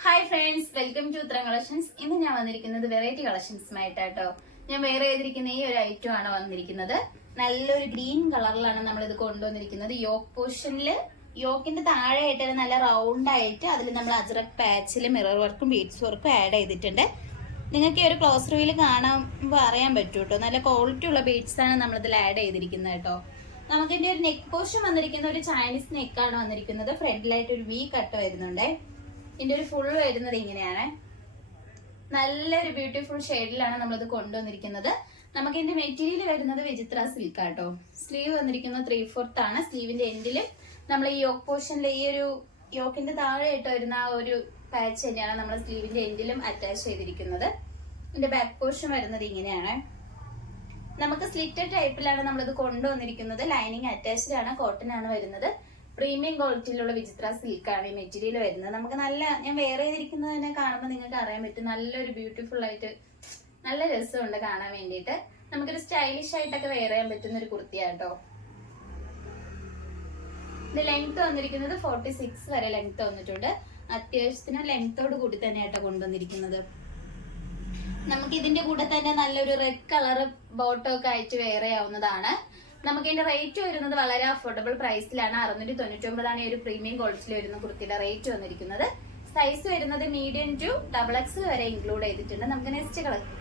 Hi friends, welcome to ഉത്തരം collections. ഇന്ന് ഞാൻ വന്നിരിക്കുന്നത് വെറൈറ്റി കളക്ഷൻസുമായിട്ടാട്ടോ. ഞാൻ വേറെ ചെയ്തിരിക്കുന്ന ഈ ഒരു ഐറ്റം ആണ് വന്നിരിക്കുന്നത്. നല്ലൊരു ഗ്രീൻ കളറിലാണ് നമ്മൾ ഇത് കൊണ്ടുവന്നിരിക്കുന്നത്. യോക്ക് പോർഷനിൽ യോക്കിന്റെ താഴെയായിട്ട് നല്ല റൗണ്ട് ആയിട്ട് അതിൽ നമ്മൾ അജ്രക് പാച്ചിൽ മിറർ വർക്കും ബീഡ്സ് വർക്കും ആഡ് ചെയ്തിട്ടുണ്ട്. നിങ്ങൾക്ക് ഈ ഒരു ക്ലോസ് റിവ്യൂവിൽ കാണുമ്പോൾ അറിയാൻ പറ്റും കേട്ടോ. നല്ല ക്വാളിറ്റി ഉള്ള ബീഡ്സ് ആണ് നമ്മളിതിൽ ആഡ് ചെയ്തിരിക്കുന്നത് കേട്ടോ. നമുക്ക് ഇതിന്റെ ഒരു നെക്ക് പോർഷൻ വന്നിരിക്കുന്ന ഒരു ചൈനീസ് നെക്കാണ് വന്നിരിക്കുന്നത്. ഫ്രണ്ടിലായിട്ട് ഒരു വി കട്ട് വരുന്നുണ്ട്. ഇതിന്റെ ഒരു ഫുൾ വരുന്നത് ഇങ്ങനെയാണ്. നല്ലൊരു ബ്യൂട്ടിഫുൾ ഷെയ്ഡിലാണ് നമ്മളിത് കൊണ്ടുവന്നിരിക്കുന്നത്. നമുക്ക് ഇതിന്റെ മെറ്റീരിയൽ വരുന്നത് വിചിത്ര സിൽക്ക് ആട്ടോ. സ്ലീവ് വന്നിരിക്കുന്നത് 3/4 ആണ്. സ്ലീവിന്റെ എൻഡിൽ നമ്മൾ ഈ യോക്ക് പോർഷനിലെ ഈ ഒരു യോക്കിന്റെ താഴെയായിട്ട് വരുന്ന ആ ഒരു പാച്ച് തന്നെയാണ് നമ്മൾ സ്ലീവിന്റെ എൻഡിലും അറ്റാച്ച് ചെയ്തിരിക്കുന്നത്. ഇതിന്റെ ബാക്ക് പോർഷൻ വരുന്നത് ഇങ്ങനെയാണ്. നമുക്ക് സ്ലിറ്റഡ് ടൈപ്പിലാണ് നമ്മളിത് കൊണ്ടുവന്നിരിക്കുന്നത്. ലൈനിങ് അറ്റാച്ച്ഡ് ആണ്, കോട്ടൺ ആണ് വരുന്നത്. പ്രീമിയം ക്വാളിറ്റിയിലുള്ള വിചിത്ര സിൽക്കാണ് ഈ മെറ്റീരിയൽ വരുന്നത്. നമുക്ക് ഞാൻ വേറെ ചെയ്തിരിക്കുന്നത് തന്നെ കാണുമ്പോൾ നിങ്ങൾക്ക് അറിയാൻ പറ്റും. നല്ലൊരു ബ്യൂട്ടിഫുൾ ആയിട്ട് നല്ല രസമുണ്ട് കാണാൻ വേണ്ടിയിട്ട്. നമുക്കൊരു സ്റ്റൈലിഷ് ആയിട്ടൊക്കെ വെയർ ചെയ്യാൻ പറ്റുന്ന ഒരു കുർത്തിയാട്ടോ. ഇത് ലെങ്ത് വന്നിരിക്കുന്നത് 46 വരെ ലെങ്ത് വന്നിട്ടുണ്ട്. അത്യാവശ്യത്തിന് ലെങ്തോട് കൂടി തന്നെയാട്ടോ കൊണ്ടുവന്നിരിക്കുന്നത്. നമുക്ക് ഇതിന്റെ കൂടെ തന്നെ നല്ലൊരു റെഡ് കളർ ബോട്ടോ ഒക്കെ ആയിട്ട് വെയർ ചെയ്യാവുന്നതാണ്. നമുക്ക് ഇതിന്റെ റേറ്റ് വരുന്നത് വളരെ അഫോർഡബിൾ പ്രൈസിലാണ്. 699 ഈ ഒരു പ്രീമിയം ക്വാളിറ്റിയിൽ വരുന്ന കുർത്തിയുടെ റേറ്റ് വന്നിരിക്കുന്നത്. സൈസ് വരുന്നത് മീഡിയം ടു XXL വരെ ഇൻക്ലൂഡ് ചെയ്തിട്ടുണ്ട്. നമുക്ക്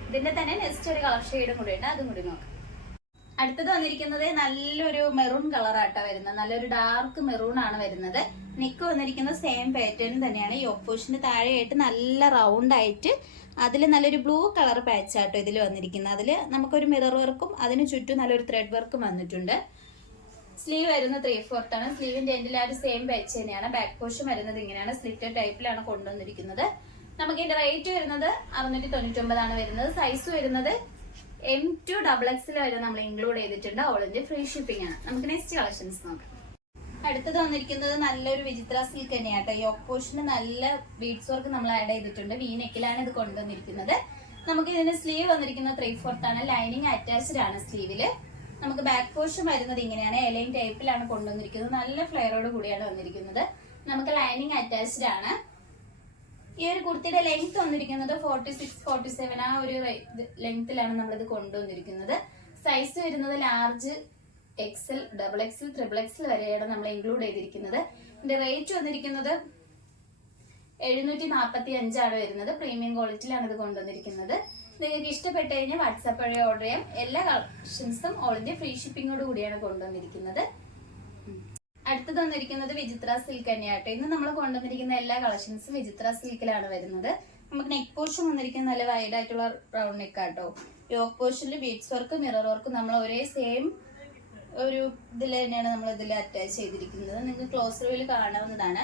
ഇതിന്റെ തന്നെ നെക്സ്റ്റ് ഒരു കളർ ഷെയ്ഡും കൂടി ഉണ്ട്, അതും കൂടി നോക്കാം. അടുത്തത് വന്നിരിക്കുന്നത് നല്ലൊരു മെറൂൺ കളർ ആട്ടോ വരുന്നത്. നല്ലൊരു ഡാർക്ക് മെറൂൺ ആണ് വരുന്നത്. നെക്ക് വന്നിരിക്കുന്നത് സെയിം പാറ്റേൺ തന്നെയാണ്. യോക്ക് പോർഷന്റെ താഴെയായിട്ട് നല്ല റൗണ്ട് ആയിട്ട് അതിൽ നല്ലൊരു ബ്ലൂ കളർ പാച്ച് ആട്ടോ ഇതിൽ വന്നിരിക്കുന്നത്. അതിൽ നമുക്കൊരു മിറർ വർക്കും അതിന് ചുറ്റും നല്ലൊരു ത്രെഡ് വർക്കും വന്നിട്ടുണ്ട്. സ്ലീവ് വരുന്നത് 3/4 ആണ്. സ്ലീവിന്റെ എൻഡിൽ ആ ഒരു സെയിം പാച്ച് തന്നെയാണ്. ബാക്ക് പോർഷൻ വരുന്നത് ഇങ്ങനെയാണ്. സ്ലിറ്റഡ് ടൈപ്പിലാണ് കൊണ്ടുവന്നിരിക്കുന്നത്. നമുക്ക് ഇതിന്റെ റേറ്റ് വരുന്നത് 699 ആണ് വരുന്നത്. സൈസ് വരുന്നത് M to XXL വരെ നമ്മൾ ഇൻക്ലൂഡ് ചെയ്തിട്ടുണ്ട്. ഓൾ ഇന്ത്യ ഫ്രീ ഷിപ്പിംഗ് ആണ്. നമുക്ക് നെക്സ്റ്റ് കളക്ഷൻസ് നോക്കാം. അടുത്തത് വന്നിരിക്കുന്നത് നല്ലൊരു വിചിത്ര സിൽക്ക് തന്നെയാട്ടോ. യോക്ക് പോർഷന് നല്ല ബീഡ്സ് വർക്ക് നമ്മൾ ആഡ് ചെയ്തിട്ടുണ്ട്. വി നെക്കിലാണ് ഇത് കൊണ്ടുവന്നിരിക്കുന്നത്. നമുക്ക് ഇതിന്റെ സ്ലീവ് വന്നിരിക്കുന്നത് 3/4 ആണ്. ലൈനിങ് അറ്റാച്ച്ഡ് ആണ് സ്ലീവില്. നമുക്ക് ബാക്ക് പോർഷൻ വരുന്നത് ഇങ്ങനെയാണ്. എലൈൻ ടൈപ്പിലാണ് കൊണ്ടുവന്നിരിക്കുന്നത്. നല്ല ഫ്ലെയറോട് കൂടിയാണ് വന്നിരിക്കുന്നത്. നമുക്ക് ലൈനിങ് അറ്റാച്ച്ഡ് ആണ്. ഈ ഒരു കുർത്തിയുടെ ലെങ്ത് വന്നിരിക്കുന്നത് 46-47 ആ ഒരു ലെങ്ത്തിലാണ് നമ്മളിത് കൊണ്ടുവന്നിരിക്കുന്നത്. സൈസ് വരുന്നത് ലാർജ്, XL, XXL, XXL വരെയാണ് നമ്മൾ ഇൻക്ലൂഡ് ചെയ്തിരിക്കുന്നത്. ഇതിന്റെ റേറ്റ് വന്നിരിക്കുന്നത് 745 ആണ് വരുന്നത്. പ്രീമിയം ക്വാളിറ്റിയിലാണ് ഇത് കൊണ്ടുവന്നിരിക്കുന്നത്. നിങ്ങൾക്ക് ഇഷ്ടപ്പെട്ട് കഴിഞ്ഞാൽ വാട്സാപ്പ് വഴി ഓർഡർ ചെയ്യാം. എല്ലാ കളക്ഷൻസും ഓൾ ഇന്ത്യ ഫ്രീ ഷിപ്പിംഗോട് കൂടിയാണ് കൊണ്ടുവന്നിരിക്കുന്നത്. അടുത്തത് വന്നിരിക്കുന്നത് വിചിത്ര സിൽക്ക് തന്നെയാട്ടോ. ഇന്ന് നമ്മൾ കൊണ്ടുവന്നിരിക്കുന്ന എല്ലാ കളക്ഷൻസും വിചിത്ര സിൽക്കിലാണ് വരുന്നത്. നമുക്ക് നെക്ക് പോർഷൻ വന്നിരിക്കുന്നത് നല്ല വൈഡ് ആയിട്ടുള്ള റൗണ്ട് നെക്ക് ആട്ടോ. യോക്ക് പോർഷനിൽ ബീഡ്സ് വർക്ക് മിറർ വർക്ക് നമ്മൾ ഒരേ സെയിം ഒരു ഇതിൽ തന്നെയാണ് നമ്മൾ ഇതിൽ അറ്റാച്ച് ചെയ്തിരിക്കുന്നത്. നിങ്ങൾക്ക് ക്ലോസ് റിവ്യൂവിൽ കാണാവുന്നതാണ്.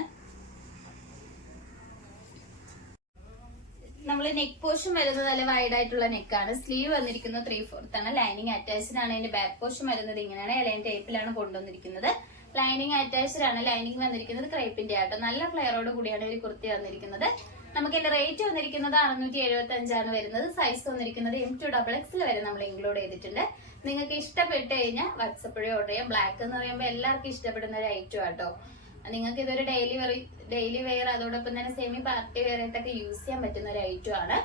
നമ്മൾ നെക്ക് പോർഷൻ വരുന്നത് നല്ല വൈഡ് ആയിട്ടുള്ള നെക്കാണ്. സ്ലീവ് വന്നിരിക്കുന്നത് 3/4 ആണ്. ലൈനിങ് അറ്റാച്ച്ഡ് ആണ്. അതിന്റെ ബാക്ക് പോർഷൻ വരുന്നത് ഇങ്ങനെയാണ്. എലൈൻ ടൈപ്പിലാണ് കൊണ്ടുവന്നിരിക്കുന്നത്. ലൈനിങ് അറ്റാച്ച്ഡ് ആണ്. ലൈനിങ് വന്നിരിക്കുന്നത് ക്രേപ്പിന്റെ ആട്ടോ. നല്ല ഫ്ലെയറോട് കൂടിയാണ് ഈ കുർത്തി വന്നിരിക്കുന്നത്. നമുക്ക് ഇതിന്റെ റേറ്റ് വന്നിരിക്കുന്നത് 675 ആണ് വരുന്നത്. സൈസ് വന്നിരിക്കുന്നത് M to XXL വരെ നമ്മൾ ഇൻക്ലൂഡ് ചെയ്തിട്ടുണ്ട്. നിങ്ങൾക്ക് ഇഷ്ടപ്പെട്ട് കഴിഞ്ഞാൽ വാട്സപ്പ് വഴി ഓർഡർ ചെയ്യാം. ബ്ലാക്ക് എന്ന് പറയുമ്പോൾ എല്ലാവർക്കും ഇഷ്ടപ്പെടുന്ന ഒരു ഐറ്റം ആട്ടോ. നിങ്ങൾക്ക് ഇതൊരു ഡെയിലി വെയർ അതോടൊപ്പം തന്നെ സെമി പാർട്ടി വെയർ ആയിട്ടൊക്കെ യൂസ് ചെയ്യാൻ പറ്റുന്ന ഒരു ഐറ്റം ആണ്.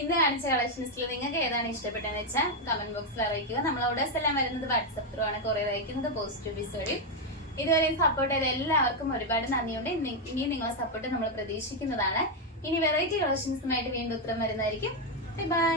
ഇന്ന് കാണിച്ച കളക്ഷൻസിൽ നിങ്ങൾക്ക് ഏതാണ് ഇഷ്ടപ്പെട്ടതെന്ന് വെച്ചാൽ കമന്റ് ബോക്സിൽ അറിയിക്കുക. നമ്മൾ ഓർഡേഴ്സ് എല്ലാം വരുന്നത് വാട്സപ്പ് ത്രൂ ആണ്. കൊറിയർ അയക്കുന്നത് പോസ്റ്റ് ഓഫീസ് വഴി. ഇതുവരെയും സപ്പോർട്ട് ചെയ്ത എല്ലാവർക്കും ഒരുപാട് നന്ദിയുണ്ട്. ഇനിയും നിങ്ങളെ സപ്പോർട്ട് നമ്മൾ പ്രതീക്ഷിക്കുന്നതാണ്. ഇനി വെറൈറ്റി കളക്ഷൻസുമായിട്ട് വീണ്ടും ഉത്തരം വരുന്നതായിരിക്കും. ബൈ.